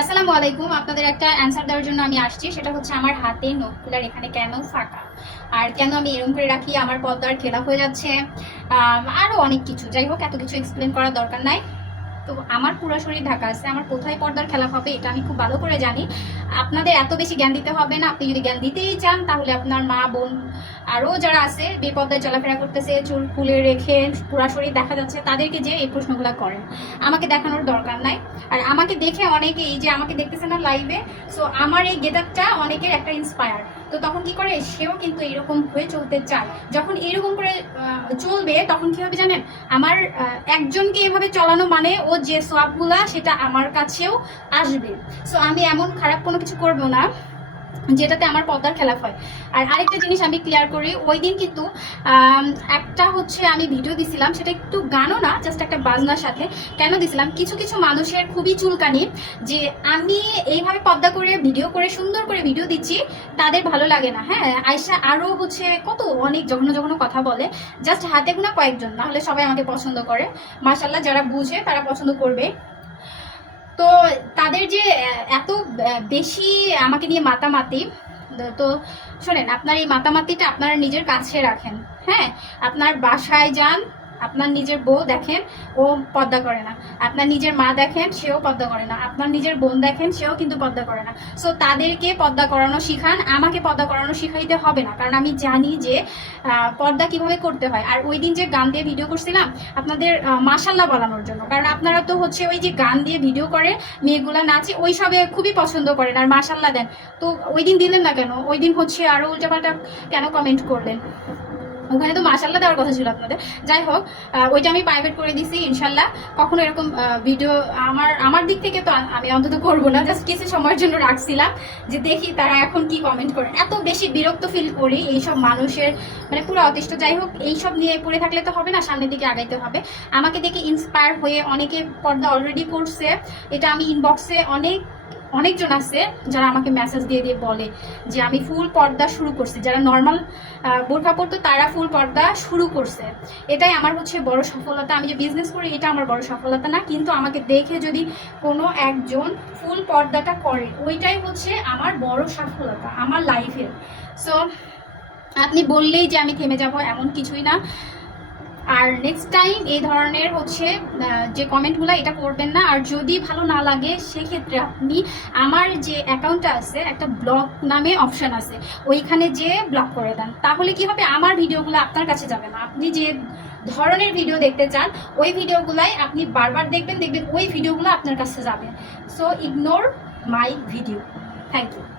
আসসালামু আলাইকুম। আপনাদের একটা অ্যান্সার দেওয়ার জন্য আমি আসছি। সেটা হচ্ছে আমার হাতে নখগুলার এখানে কেন ফাঁকা? আর কেন আমি এরকম করে রাখি? আমার পদ্মার খেলাপ হয়ে যাচ্ছে। আম, আরও অনেক কিছু। যাই হোক এত কিছু এক্সপ্লেন করার দরকার নাই। তো আমার পুরো শরীর ঢাকা আছে। আমার কোথায় পর্দার খেলাপ হবে এটা আমি খুব ভালো করে জানি। আপনাদের এত বেশি জ্ঞান দিতে হবে না। আপনি যদি জ্ঞান দিতেই চান তাহলে আপনার মা বোন আরও যারা আছে বেপর্দায় চলাফেরা করতেছে চুল খুলে রেখে পুরা শরীর দেখা যাচ্ছে তাদেরকে যে এই প্রশ্নগুলো করেন আমাকে দেখানোর দরকার নাই। আর আমাকে দেখে অনেকে এই যে আমাকে দেখতেছে না লাইভে সো আমার এই গেটআপটা অনেকের একটা ইন্সপায়ার তো তখন কি করে? সেও কিন্তু এরকম হয়ে চলতে চায়। যখন এরকম করে চলবে, তখন কি হবে জানেন? আমার একজনকে এভাবে চলানো মানে ও যে সোয়াবগুলা, সেটা আমার কাছেও আসবে। সো আমি এমন খারাপ কোনো কিছু করব না। যেটাতে আমার পদ্মার খেলাফ হয়। আর আরেকটা জিনিস আমি ক্লিয়ার করি ওই দিন কিন্তু একটা হচ্ছে আমি ভিডিও দিছিলাম, সেটা একটু গানও না জাস্ট একটা বাজনার সাথে। কেন দিছিলাম? কিছু কিছু মানুষের খুবই চুলকানি, যে আমি এইভাবে পদ্মা করে ভিডিও করে, সুন্দর করে ভিডিও দিচ্ছি, তাদের ভালো লাগে না। হ্যাঁ আয়সা আরও হচ্ছে কত অনেক যখন যখন কথা বলে জাস্ট হাতে গোনা কয়েকজন, নাহলে সবাই আমাকে পছন্দ করে। মার্শাল্লাহ যারা বুঝে তারা পছন্দ করবে। তো তাদের যে এত বেশি আমাকে নিয়ে মাতামাতি। তো শোনেন, আপনার এই মাতামাতিটা আপনারা নিজের কাছে রাখেন। হ্যাঁ আপনার বাসায় যান আপনার নিজের বউ দেখেন, ও পদ্মা করে না। আপনার নিজের মা দেখেন, সেও পদ্মা করে না। আপনার নিজের বোন দেখেন, সেও কিন্তু পদ্মা করে না। সো তাদেরকে পদ্মা করানো শিখান, আমাকে পদ্মা করানো শিখাইতে হবে না। কারণ আমি জানি যে পর্দা কীভাবে করতে হয়। আর ওই দিন যে গান দিয়ে ভিডিও করছিলাম, আপনাদের মাসাল্লাহ বলানোর জন্য। কারণ আপনারা তো হচ্ছে ওই যে গান দিয়ে ভিডিও করে, মেয়েগুলা নাচে ওই সবে খুবই পছন্দ করেন আর মাসাল্লাহ দেন। তো ওই দিন দিলেন না কেন? ওই দিন হচ্ছে আরও উল্টাপাল্টা কেন কমেন্ট করলেন? ওখানে তো মাসাল্লাহ দেওয়ার কথা ছিল আপনাদের। যাই হোক ওইটা আমি প্রাইভেট করে দিছি ইনশাল্লাহ কখনো এরকম ভিডিও আমার আমার দিক থেকে তো আমি অন্তত করব না। জাস্ট কিছু সময়ের জন্য রাখছিলাম যে দেখি তারা এখন কি কমেন্ট করে। এত বেশি বিরক্ত ফিল করি এইসব মানুষের মানে পুরো অতিষ্ঠ। যাই হোক, এইসব নিয়ে পড়ে থাকলে তো হবে না, সামনের দিকে আগাইতে হবে। আমাকে দেখে ইন্সপায়ার হয়ে অনেকে পর্দা অলরেডি করছে। এটা আমি ইনবক্সে অনেক অনেকজন আছে যারা আমাকে মেসেজ দিয়ে দিয়ে বলে যে আমি ফুল পর্দা শুরু করছি। যারা নর্মাল বোরখা পরতো তারা ফুল পর্দা শুরু করছে। এটাই আমার হচ্ছে বড় সফলতা। আমি যে বিজনেস করি, এটা আমার বড় সফলতা না। কিন্তু আমাকে দেখে যদি কোনো একজন ফুল পর্দাটা করে, ওইটাই হচ্ছে আমার বড় সফলতা, আমার লাইফের সো আপনি বললেই যে আমি থেমে যাব এমন কিছুই না। আর নেক্সট টাইম এই ধরনের হচ্ছে যে কমেন্টগুলো এটা করবেন না। আর যদি ভালো না লাগে, সেক্ষেত্রে আপনি আমার যে অ্যাকাউন্টটা আছে, একটা ব্লগ নামে অপশান আছে, ওইখানে যে ব্লক করে দেন। তাহলে কি হবে? আমার ভিডিওগুলো আপনার কাছে যাবে না। আপনি যে ধরনের ভিডিও দেখতে চান, ওই ভিডিওগুলাই আপনি বারবার দেখবেন দেখবেন ওই ভিডিওগুলো আপনার কাছে যাবে। So ignore my video thank you